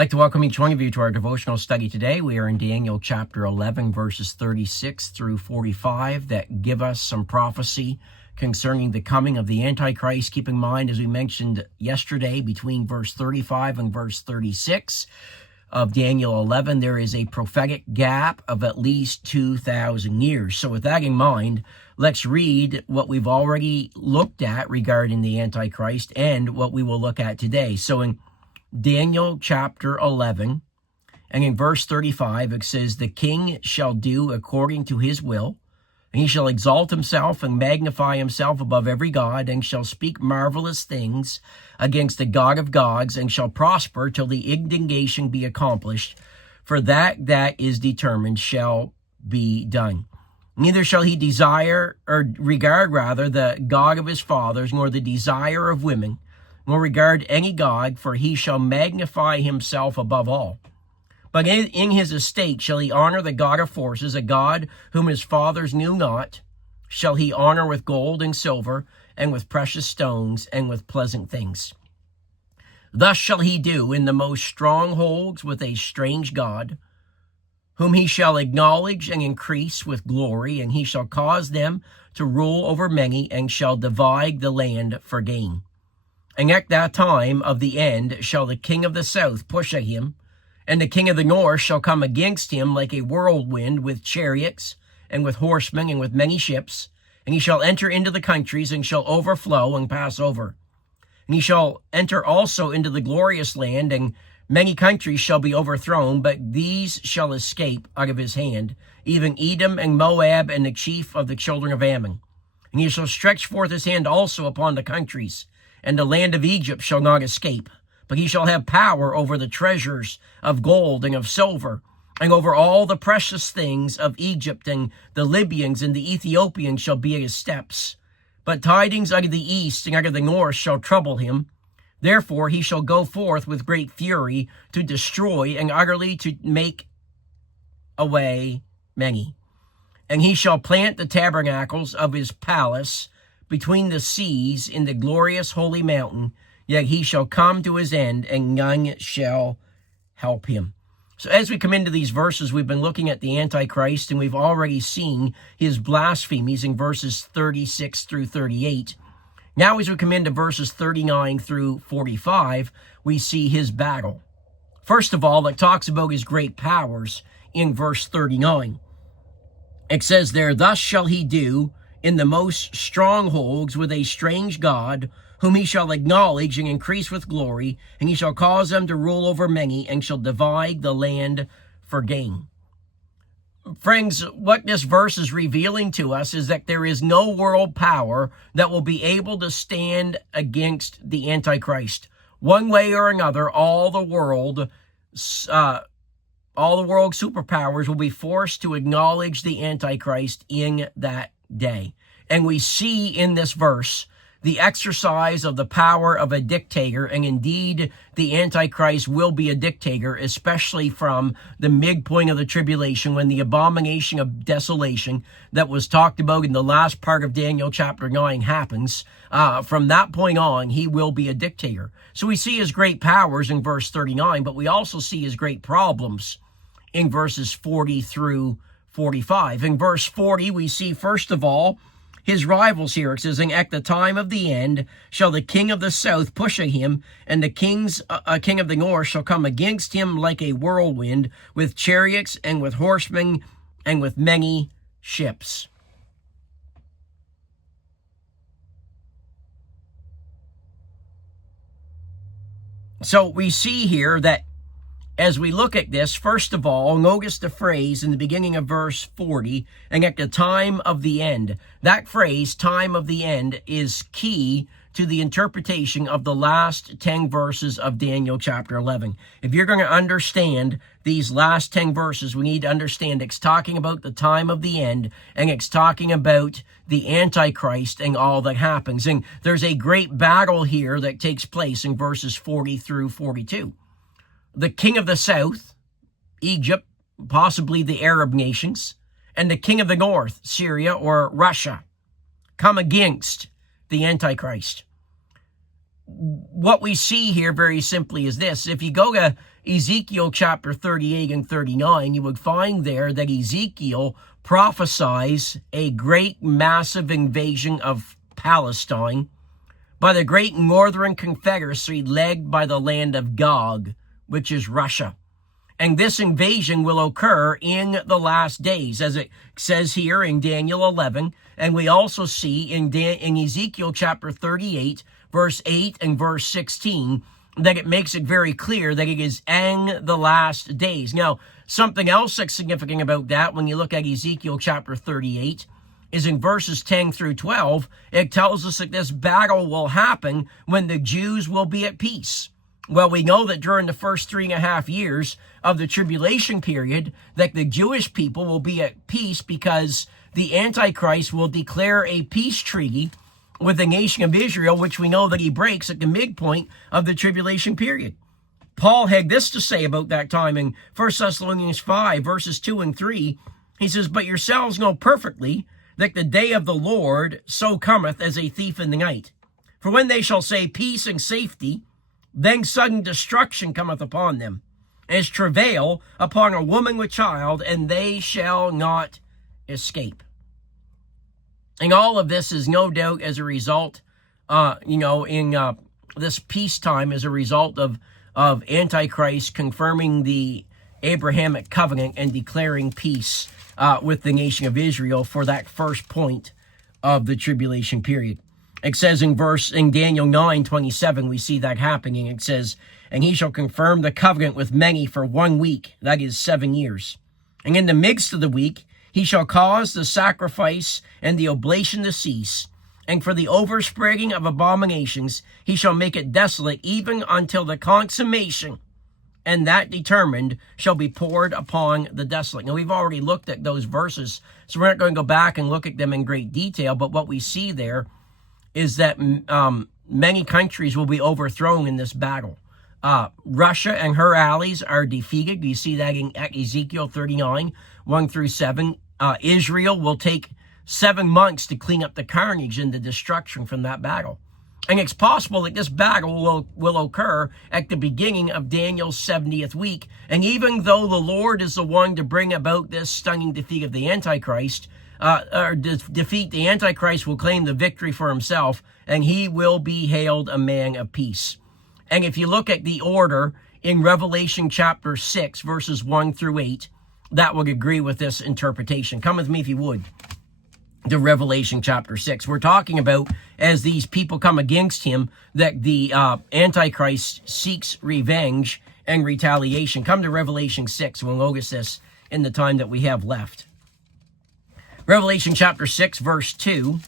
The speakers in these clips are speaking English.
I'd like to welcome each one of you to our devotional study today. We are in Daniel chapter 11, verses 36 through 45 that give us some prophecy concerning the coming of the Antichrist. Keep in mind, as we mentioned yesterday, between verse 35 and verse 36 of Daniel 11, there is a prophetic gap of at least 2,000 years. So with that in mind, let's read what we've already looked at regarding the Antichrist and what we will look at today. So in Daniel chapter 11, and in verse 35, it says, "The king shall do according to his will, and he shall exalt himself and magnify himself above every god, and shall speak marvelous things against the God of gods, and shall prosper till the indignation be accomplished, for that is determined shall be done. Neither shall he desire, or regard rather, the God of his fathers, nor the desire of women, nor regard any god, for he shall magnify himself above all. But in his estate shall he honor the God of forces, a God whom his fathers knew not, shall he honor with gold and silver, and with precious stones, and with pleasant things. Thus shall he do in the most strongholds with a strange God, whom he shall acknowledge and increase with glory, and he shall cause them to rule over many, and shall divide the land for gain. And at that time of the end shall the king of the south push at him, and the king of the north shall come against him like a whirlwind with chariots, and with horsemen, and with many ships. And he shall enter into the countries, and shall overflow and pass over. And he shall enter also into the glorious land, and many countries shall be overthrown, but these shall escape out of his hand, even Edom and Moab, and the chief of the children of Ammon. And he shall stretch forth his hand also upon the countries, and the land of Egypt shall not escape, but he shall have power over the treasures of gold and of silver, and over all the precious things of Egypt, and the Libyans and the Ethiopians shall be at his steps. But tidings out of the east and out of the north shall trouble him. Therefore he shall go forth with great fury to destroy and utterly to make away many. And he shall plant the tabernacles of his palace between the seas in the glorious holy mountain, yet he shall come to his end, and none shall help him." So as we come into these verses, we've been looking at the Antichrist, and we've already seen his blasphemies in verses 36 through 38. Now as we come into verses 39 through 45, we see his battle. First of all, it talks about his great powers in verse 39. It says there, "Thus shall he do in the most strongholds with a strange God, whom he shall acknowledge and increase with glory, and he shall cause them to rule over many, and shall divide the land for gain." Friends, what this verse is revealing to us is that there is no world power that will be able to stand against the Antichrist. One way or another, all the world superpowers will be forced to acknowledge the Antichrist in that day. And we see in this verse the exercise of the power of a dictator, and indeed the Antichrist will be a dictator, especially from the midpoint of the tribulation, when the abomination of desolation that was talked about in the last part of Daniel chapter 9 happens. From that point on, he will be a dictator. So we see his great powers in verse 39, but we also see his great problems in verses 40 through 45. In verse 40, we see, first of all, his rivals here. It says, "And at the time of the end shall the king of the south push at him, and the king of the north shall come against him like a whirlwind, with chariots and with horsemen and with many ships." So we see here that as we look at this, first of all, notice the phrase in the beginning of verse 40, "and at the time of the end." That phrase, time of the end, is key to the interpretation of the last 10 verses of Daniel chapter 11. If you're going to understand these last 10 verses, we need to understand it's talking about the time of the end, and it's talking about the Antichrist and all that happens. And there's a great battle here that takes place in verses 40 through 42. The king of the south, Egypt, possibly the Arab nations, and the king of the north, Syria or Russia, come against the Antichrist. what we see here very simply is this. If you go to Ezekiel chapter 38 and 39, you would find there that Ezekiel prophesies a great massive invasion of Palestine by the great northern confederacy led by the land of Gog, which is Russia. And this invasion will occur in the last days, as it says here in Daniel 11. And we also see in Ezekiel chapter 38, verse 8 and verse 16, that it makes it very clear that it is in the last days. Now, something else that's significant about that, when you look at Ezekiel chapter 38, is in verses 10 through 12, it tells us that this battle will happen when the Jews will be at peace. Well, we know that during the first 3.5 years of the tribulation period, that the Jewish people will be at peace because the Antichrist will declare a peace treaty with the nation of Israel, which we know that he breaks at the midpoint of the tribulation period. Paul had this to say about that time in 1 Thessalonians 5, verses 2 and 3. He says, "But yourselves know perfectly that the day of the Lord so cometh as a thief in the night. For when they shall say peace and safety, then sudden destruction cometh upon them, as travail upon a woman with child, and they shall not escape." And all of this is no doubt as a result, in this peacetime, as a result of Antichrist confirming the Abrahamic covenant and declaring peace with the nation of Israel for that first point of the tribulation period. It says in Daniel 9:27, we see that happening. It says, "And he shall confirm the covenant with many for 1 week, that is 7 years. And in the midst of the week, he shall cause the sacrifice and the oblation to cease. And for the overspreading of abominations, he shall make it desolate even until the consummation, and that determined shall be poured upon the desolate." Now, we've already looked at those verses, so we're not going to go back and look at them in great detail, but what we see there is that many countries will be overthrown in this battle. Russia and her allies are defeated. You see that in Ezekiel 39, 1 through 7. Israel will take 7 months to clean up the carnage and the destruction from that battle. And it's possible that this battle will occur at the beginning of Daniel's 70th week. And even though the Lord is the one to bring about this stunning defeat of the Antichrist, defeat the Antichrist will claim the victory for himself, and he will be hailed a man of peace. And if you look at the order in Revelation chapter 6, verses 1 through 8, that would agree with this interpretation. Come with me if you would to Revelation chapter 6. We're talking about, as these people come against him, that the Antichrist seeks revenge and retaliation. Come to Revelation 6. We'll notice this in the time that we have left. Revelation chapter 6, verse 2.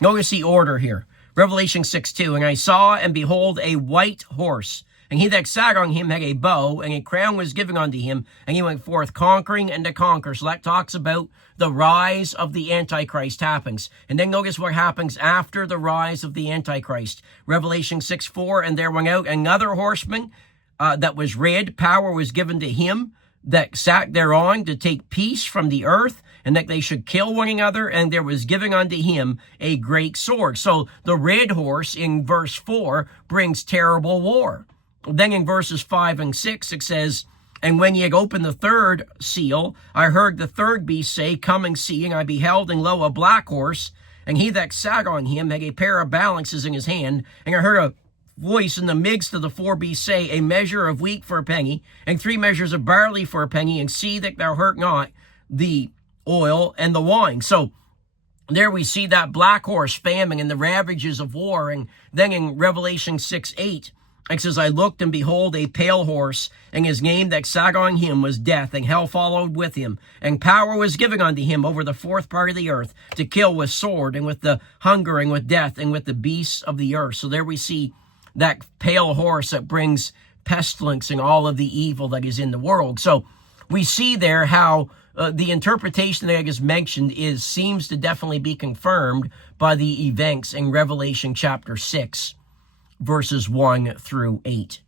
Notice the order here. Revelation 6:2, "And I saw, and behold, a white horse, and he that sat on him had a bow, and a crown was given unto him, and he went forth conquering and to conquer." So that talks about the rise of the Antichrist happens. And then notice what happens after the rise of the Antichrist. Revelation 6:4, "And there went out another horseman that was red. Power was given to him that sat thereon to take peace from the earth, and that they should kill one another, and there was given unto him a great sword." So the red horse in verse 4 brings terrible war. Then in verses 5 and 6, it says, "And when ye had opened the third seal, I heard the third beast say, Come and see. And I beheld, and lo, a black horse, and he that sat on him had a pair of balances in his hand. And I heard a voice in the midst of the 4 beasts say, A measure of wheat for a penny, and 3 measures of barley for a penny, and see that thou hurt not the oil and the wine." So there we see that black horse, famine, and the ravages of war. And then in Revelation 6:8, it says, "I looked, and behold, a pale horse, and his name that sat on him was Death, and hell followed with him. And power was given unto him over the 4th part of the earth, to kill with sword, and with the hunger, and with death, and with the beasts of the earth." So there we see that pale horse that brings pestilence and all of the evil that is in the world. So we see there how the interpretation that I just mentioned seems to definitely be confirmed by the events in Revelation chapter 6, verses 1 through 8.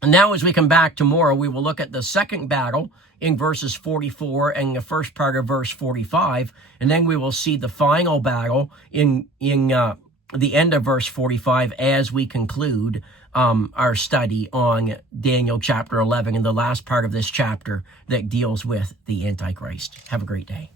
And now as we come back tomorrow, we will look at the second battle in verses 44 and the first part of verse 45. And then we will see the final battle in the end of verse 45 as we conclude our study on Daniel chapter 11 and the last part of this chapter that deals with the Antichrist. Have a great day.